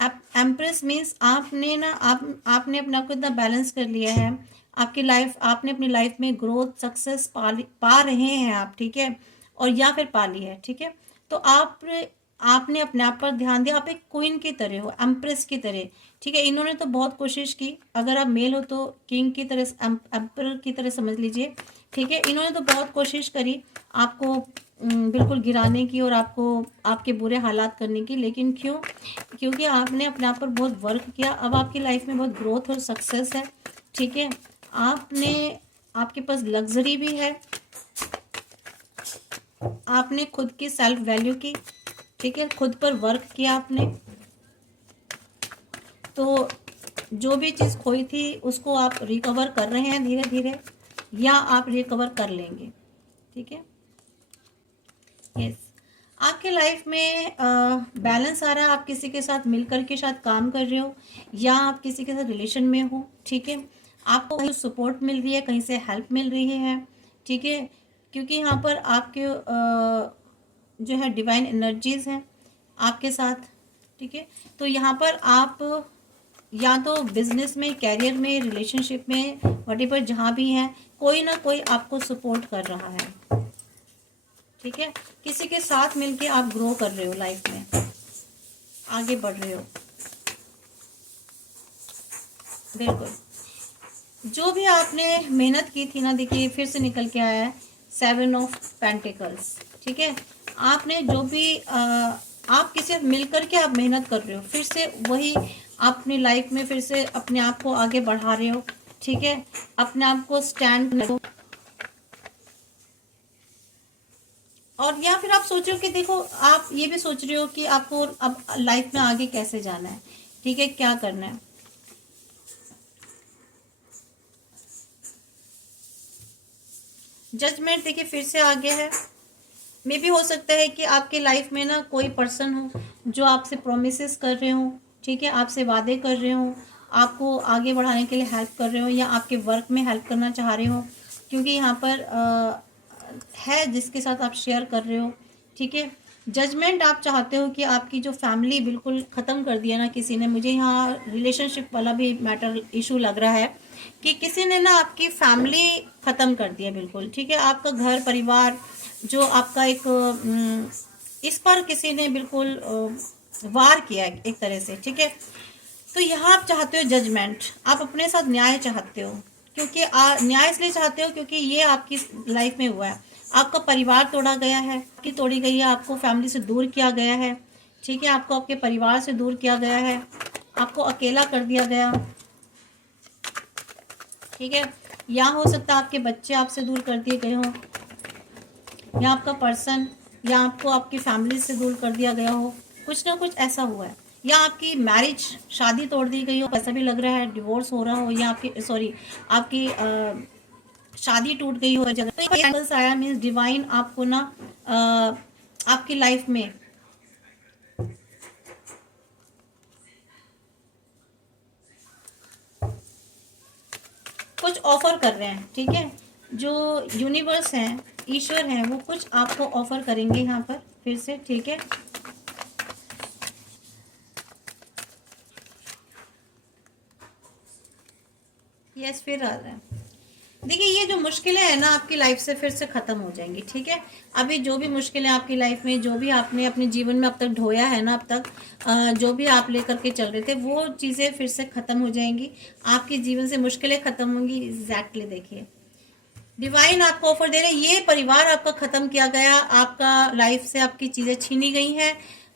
आप एम्प्रेस मीन्स आपने ना आपने अपने आप को इतना बैलेंस कर लिया है, आपकी लाइफ, आपने अपनी लाइफ में ग्रोथ सक्सेस पा रहे हैं आप, ठीक है, और या फिर पा ली है, ठीक है। तो आपने अपने आप पर ध्यान दिया, आप एक क्वीन की तरह हो, एम्प्रेस की तरह, ठीक है। इन्होंने तो बहुत कोशिश की, अगर आप मेल हो तो किंग की तरह, एम्पर की तरह समझ लीजिए, ठीक है। इन्होंने तो बहुत कोशिश करी आपको बिल्कुल गिराने की और आपको आपके बुरे हालात करने की, लेकिन क्यों? क्योंकि आपने अपने आप पर बहुत वर्क किया, अब आपकी लाइफ में बहुत ग्रोथ और सक्सेस है, ठीक है। आपने आपके पास लग्जरी भी है, आपने खुद की सेल्फ वैल्यू की, ठीक है, खुद पर वर्क किया आपने, तो जो भी चीज़ खोई थी उसको आप रिकवर कर रहे हैं धीरे धीरे, या आप रिकवर कर लेंगे, ठीक है। यस, आपके लाइफ में बैलेंस आ रहा है, आप किसी के साथ मिलकर के साथ काम कर रहे हो, या आप किसी के साथ रिलेशन में हो, ठीक है। आपको कहीं सपोर्ट मिल रही है, कहीं से हेल्प मिल रही है, ठीक है। क्योंकि यहाँ पर आपके जो है डिवाइन एनर्जीज हैं आपके साथ, ठीक है। तो यहाँ पर आप या तो बिजनेस में, कैरियर में, रिलेशनशिप में, वटेवर जहाँ भी हैं, कोई ना कोई आपको सपोर्ट कर रहा है, ठीक है। किसी के साथ मिलके आप ग्रो कर रहे हो, लाइफ में आगे बढ़ रहे हो, बिल्कुल। जो भी आपने मेहनत की थी ना, देखिए फिर से निकल के आया है 7 ऑफ पेंटिकल्स, ठीक है। आपने जो भी आप किसी मिलकर के आप मेहनत कर रहे हो, फिर से वही आप अपनी लाइफ में फिर से अपने आप को आगे बढ़ा रहे हो, ठीक है। अपने आप को स्टैंड करो, और या फिर आप सोच रहे हो कि देखो, आप ये भी सोच रहे हो कि आपको अब लाइफ में आगे कैसे जाना है, ठीक है, क्या करना है। जजमेंट देखिए फिर से आगे है। मे भी हो सकता है कि आपके लाइफ में ना कोई पर्सन हो जो आपसे प्रोमिसेस कर रहे हो, ठीक है, आपसे वादे कर रहे हो, आपको आगे बढ़ाने के लिए हेल्प कर रहे हो, या आपके वर्क में हेल्प करना चाह रहे हो, क्योंकि यहाँ पर है जिसके साथ आप शेयर कर रहे हो, ठीक है। जजमेंट आप चाहते हो कि आपकी जो फैमिली बिल्कुल ख़त्म कर दिया ना किसी ने, मुझे यहाँ रिलेशनशिप वाला भी मैटर इशू लग रहा है कि किसी ने ना आपकी फैमिली ख़त्म कर दिया बिल्कुल, ठीक है। आपका घर परिवार जो आपका एक इस पर किसी ने बिल्कुल वार किया है एक तरह से, ठीक है। तो यहाँ आप चाहते हो जजमेंट, आप अपने साथ न्याय चाहते हो, क्योंकि न्याय इसलिए चाहते हो क्योंकि ये आपकी लाइफ में हुआ है, आपका परिवार तोड़ा गया है, आपकी तोड़ी गई है, आपको फैमिली से दूर किया गया है, ठीक है, आपको आपके परिवार से दूर किया गया है, आपको अकेला कर दिया गया, ठीक है। या हो सकता है आपके बच्चे आपसे दूर कर दिए गए हों, या आपका पर्सन, या आपको आपकी फैमिली से दूर कर दिया गया हो, कुछ ना कुछ ऐसा हुआ है, या आपकी मैरिज, शादी तोड़ दी गई हो, ऐसा भी लग रहा है, डिवोर्स हो रहा हो, या आपकी सॉरी आपकी शादी टूट गई हो हर जगह। तो एंगल्स आया मीन्स डिवाइन आपको ना आपकी लाइफ में कुछ ऑफर कर रहे हैं, ठीक है। जो यूनिवर्स हैं, ईश्वर हैं, वो कुछ आपको ऑफर करेंगे यहाँ पर फिर से, ठीक है। यस, फिर आ रहा है देखिए ये जो मुश्किलें हैं ना आपकी लाइफ से फिर से खत्म हो जाएंगी, ठीक है। अभी जो भी मुश्किलें आपकी लाइफ में, जो भी आपने अपने जीवन में अब तक ढोया है ना, अब तक जो भी आप लेकर के चल रहे थे, वो चीजें फिर से खत्म हो जाएंगी। आपके जीवन से मुश्किलें खत्म होंगी। एग्जैक्टली देखिए डिवाइन आपको ऑफर दे रहे हैं, ये परिवार आपका खत्म किया गया, आपका लाइफ से आपकी चीजें छीनी गई हैं,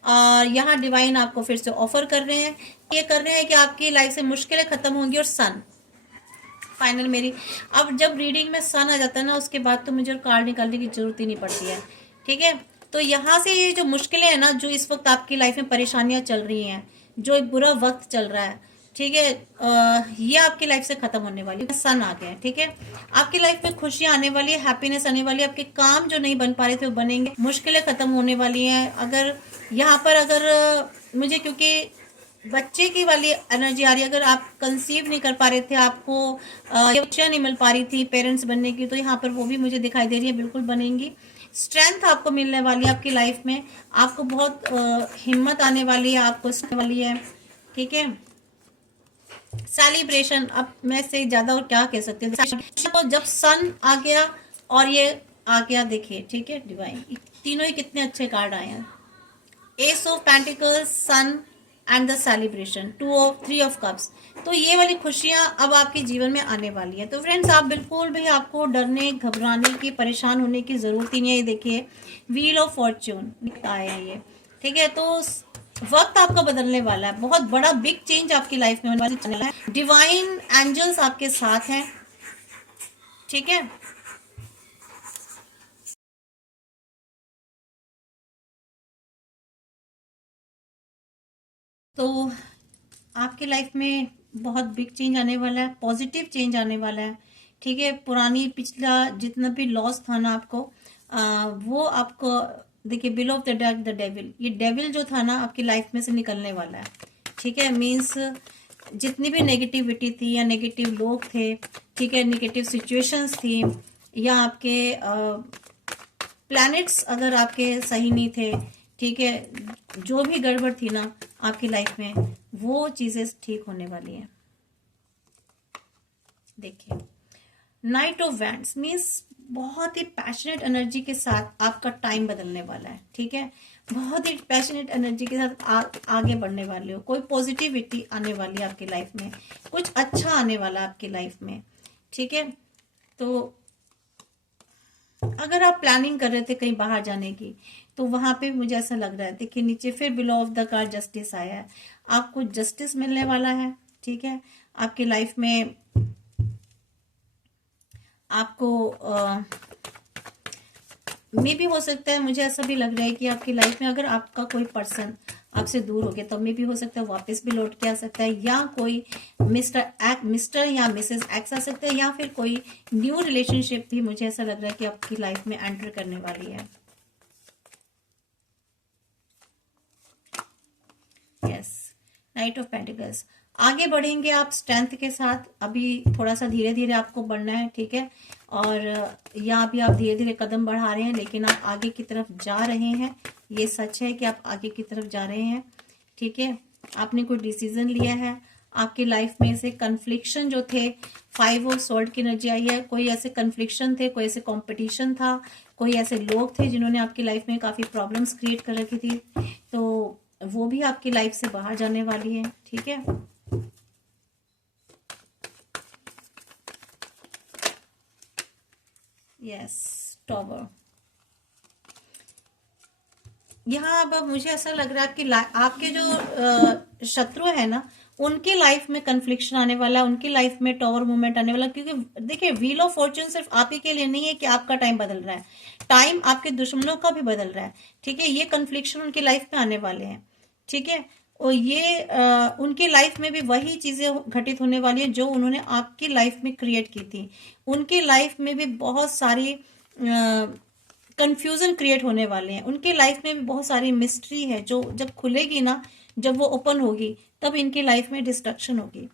और यहाँ डिवाइन आपको फिर से ऑफर कर रहे हैं, ये कर रहे हैं कि आपकी लाइफ से मुश्किलें खत्म होंगी। और सन फाइनल मेरी, अब जब रीडिंग में सन आ जाता है ना, उसके बाद तो मुझे कार्ड निकालने की जरूरत ही नहीं पड़ती है, ठीक है। तो यहाँ से ये जो मुश्किलें हैं ना, जो इस वक्त आपकी लाइफ में परेशानियां चल रही हैं, जो एक बुरा वक्त चल रहा है, ठीक है, ये आपकी लाइफ से खत्म होने वाली है। सन आ गया है, ठीक है। आपकी लाइफ में खुशियां आने वाली है, हैप्पीनेस आने वाली है, आपके काम जो नहीं बन पा रहे थे वो बनेंगे, मुश्किलें खत्म होने वाली हैं। अगर यहाँ पर अगर मुझे, क्योंकि बच्चे की वाली एनर्जी आ रही है, अगर आप कंसीव नहीं कर पा रहे थे, आपको ये बच्चा नहीं मिल पा रही थी पेरेंट्स बनने की, तो यहाँ पर वो भी मुझे दिखाई दे रही है, बिल्कुल बनेंगी। स्ट्रेंथ आपको मिलने वाली है आपकी लाइफ में, आपको बहुत हिम्मत आने वाली है, आपको आने वाली है, ठीक है। सेलिब्रेशन, अब मैं से ज्यादा और क्या कह सकते हैं। तो जब सन आ गया और ये आ गया, देखिए, ठीक है, डिवाइन, तीनों ही कितने अच्छे कार्ड आए हैं। Ace of pentacles, sun and the celebration, three of cups. तो ये वाली खुशियां अब आपके जीवन में आने वाली है। तो फ्रेंड्स, आप बिल्कुल भी आपको डरने, घबराने की, परेशान होने की जरूरत ही नहीं है। ये देखिए व्हील ऑफ फॉर्च्यून आया है ये, ठीक है। तो वक्त आपका बदलने वाला है, बहुत बड़ा बिग चेंज आपकी लाइफ में होने वाला है। डिवाइन एंजल्स आपके साथ हैं, ठीक है। तो आपकी लाइफ में बहुत बिग चेंज आने वाला है, पॉजिटिव चेंज आने वाला है, ठीक है। पुरानी पिछला जितना भी लॉस था ना आपको, वो आपको, देखिए below of the डैग the devil, ये डेविल जो था ना आपकी लाइफ में से निकलने वाला है, ठीक है। मीन्स जितनी भी नेगेटिविटी थी या नेगेटिव लोग थे, ठीक है, नेगेटिव सिचुएशंस थी, या आपके प्लैनेट्स अगर आपके सही नहीं थे, ठीक है, जो भी गड़बड़ थी ना आपकी लाइफ में, वो चीजें ठीक होने वाली हैं। देखिए नाइट ऑफ वैंड्स मीन्स बहुत ही पैशनेट एनर्जी के साथ आपका टाइम बदलने वाला है, ठीक है। बहुत ही पैशनेट एनर्जी के साथ आगे बढ़ने वाले हो, कोई पॉजिटिविटी आने वाली है आपकी लाइफ में, कुछ अच्छा आने वाला है आपकी लाइफ में, ठीक है। तो अगर आप प्लानिंग कर रहे थे कहीं बाहर जाने की, तो वहां पे मुझे ऐसा लग रहा है, देखिए नीचे फिर below of the card justice आया है, आपको जस्टिस मिलने वाला है, ठीक है। आपकी लाइफ में आपको मे भी हो सकता है, मुझे ऐसा भी लग रहा है कि आपकी लाइफ में अगर आपका कोई पर्सन आपसे दूर हो गया, तो मे भी हो सकता है वापस भी लौट के आ सकता है, या कोई मिस्टर या मिसेस एक्स आ सकता है, या फिर कोई न्यू रिलेशनशिप भी मुझे ऐसा लग रहा है कि आपकी लाइफ में एंटर करने वाली है। Yes, night of pentacles. आगे बढ़ेंगे आप स्ट्रेंथ के साथ, अभी थोड़ा सा धीरे धीरे आपको बढ़ना है, ठीक है। और यहाँ भी आप धीरे धीरे कदम बढ़ा रहे हैं, लेकिन आप आगे की तरफ जा रहे हैं, ये सच है कि आप आगे की तरफ जा रहे हैं, ठीक है। आपने कोई डिसीजन लिया है, आपकी लाइफ में से कन्फ्लिक्शन जो थे, 5 ऑफ स्वॉर्ड की एनर्जी आई है, कोई ऐसे कन्फ्लिक्शन थे, कोई ऐसे कंपटीशन था, कोई ऐसे लोग थे जिन्होंने आपकी लाइफ में काफी प्रॉब्लम्स क्रिएट कर रखी थी, तो वो भी आपकी लाइफ से बाहर जाने वाली है, ठीक है। Yes, tower. यहाँ अब मुझे ऐसा लग रहा है कि आपके जो शत्रु है ना, उनकी लाइफ में कन्फ्लिक्शन आने वाला है, उनकी लाइफ में टॉवर मूवमेंट आने वाला, क्योंकि देखिए व्हील ऑफ फॉर्च्यून सिर्फ आप ही के लिए नहीं है कि आपका टाइम बदल रहा है, टाइम आपके दुश्मनों का भी बदल रहा है, ठीक है। ये कन्फ्लिक्शन उनकी लाइफ में आने वाले हैं, ठीक है। और ये उनकी लाइफ में भी वही चीजें घटित होने वाली है जो उन्होंने आपकी लाइफ में क्रिएट की थी। उनकी लाइफ में भी बहुत सारी कंफ्यूजन क्रिएट होने वाले हैं, उनकी लाइफ में भी बहुत सारी मिस्ट्री है जो जब खुलेगी ना, जब वो ओपन होगी, तब इनकी लाइफ में डिस्ट्रक्शन होगी,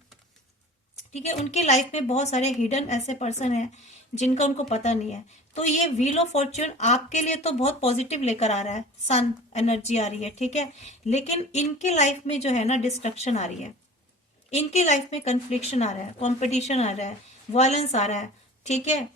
ठीक है। उनकी लाइफ में बहुत सारे हिडन ऐसे पर्सन हैं जिनका उनको पता नहीं है। तो ये व्हील ऑफ फॉर्च्यून आपके लिए तो बहुत पॉजिटिव लेकर आ रहा है, सन एनर्जी आ रही है, ठीक है। लेकिन इनकी लाइफ में जो है ना डिस्ट्रक्शन आ रही है, इनकी लाइफ में कन्फ्लिक्शन आ रहा है, कॉम्पिटिशन आ रहा है, वायलेंस आ रहा है, ठीक है,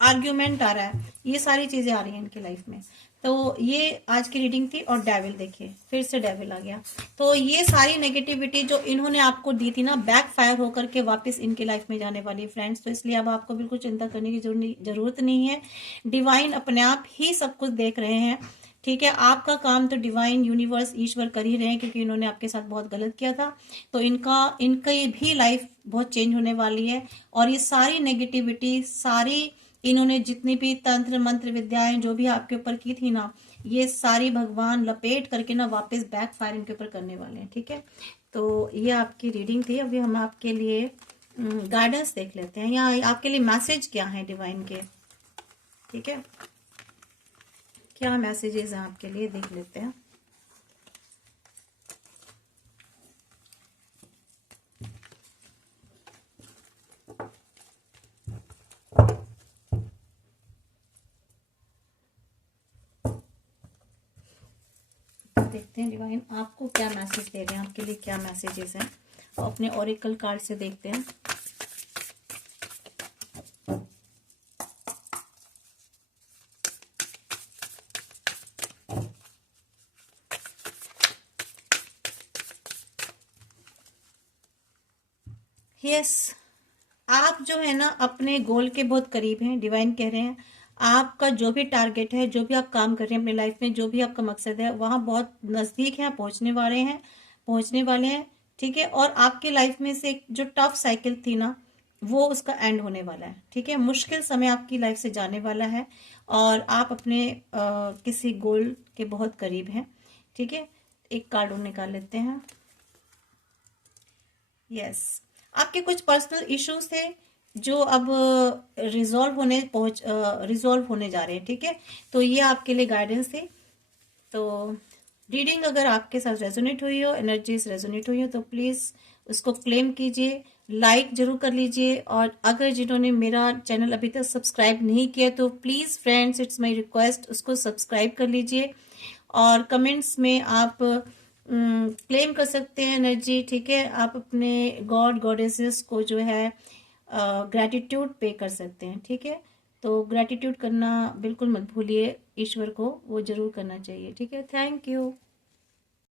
आर्ग्यूमेंट आ रहा है, ये सारी चीजें आ रही हैं इनकी लाइफ में। तो ये आज की रीडिंग थी। और डेविल देखिए, फिर से डेविल आ गया। तो ये सारी नेगेटिविटी जो इन्होंने आपको दी थी ना, बैक फायर होकर के वापस इनकी लाइफ में जाने वाली है फ्रेंड्स। तो इसलिए अब आपको बिल्कुल चिंता करने की जरूरत नहीं है। डिवाइन अपने आप ही सब कुछ देख रहे हैं, ठीक है। आपका काम तो डिवाइन यूनिवर्स ईश्वर कर ही रहे हैं, क्योंकि इन्होंने आपके साथ बहुत गलत किया था। तो इनकी भी लाइफ बहुत चेंज होने वाली है। और ये सारी नेगेटिविटी, सारी इन्होंने जितनी भी तंत्र मंत्र विद्याएं जो भी आपके ऊपर की थी ना, ये सारी भगवान लपेट करके ना वापस बैक फायर इनके ऊपर करने वाले हैं, ठीक है। तो ये आपकी रीडिंग थी। अभी हम आपके लिए गाइडेंस देख लेते हैं, यहाँ आपके लिए मैसेज क्या है डिवाइन के, ठीक है। क्या मैसेजेस हैं आपके लिए, देख लेते हैं। देखते हैं डिवाइन आपको क्या मैसेज दे रहे हैं, आपके लिए क्या मैसेजेस हैं। और अपने ओरेकल कार्ड से देखते हैं। यस, आप जो है ना अपने गोल के बहुत करीब हैं। डिवाइन कह रहे हैं आपका जो भी टारगेट है, जो भी आप काम कर रहे हैं अपनी लाइफ में, जो भी आपका मकसद है, वहां बहुत नजदीक है, पहुंचने वाले हैं, ठीक है। और आपकी लाइफ में से जो टफ साइकिल थी ना, वो उसका एंड होने वाला है, ठीक है। मुश्किल समय आपकी लाइफ से जाने वाला है और आप अपने किसी गोल के बहुत करीब हैं, ठीक है। एक कार्ड और निकाल लेते हैं। यस, आपके कुछ पर्सनल इश्यूज थे जो अब रिजॉल्व होने जा रहे हैं, ठीक है। तो ये आपके लिए गाइडेंस थी। तो रीडिंग अगर आपके साथ रेजोनेट हुई हो, एनर्जीज रेजोनेट हुई हो, तो प्लीज उसको क्लेम कीजिए, लाइक जरूर कर लीजिए। और अगर जिन्होंने मेरा चैनल अभी तक सब्सक्राइब नहीं किया, तो please friends, it's my request, उसको सब्सक्राइब कर लीजिए। और कमेंट्स में आप क्लेम कर सकते हैं एनर्जी, ठीक है। आप अपने गॉड गॉडेसेस को जो है ग्रैटिट्यूड पे कर सकते हैं, ठीक है। तो ग्रैटिट्यूड करना बिल्कुल मत भूलिए, ईश्वर को वो जरूर करना चाहिए, ठीक है। Thank you.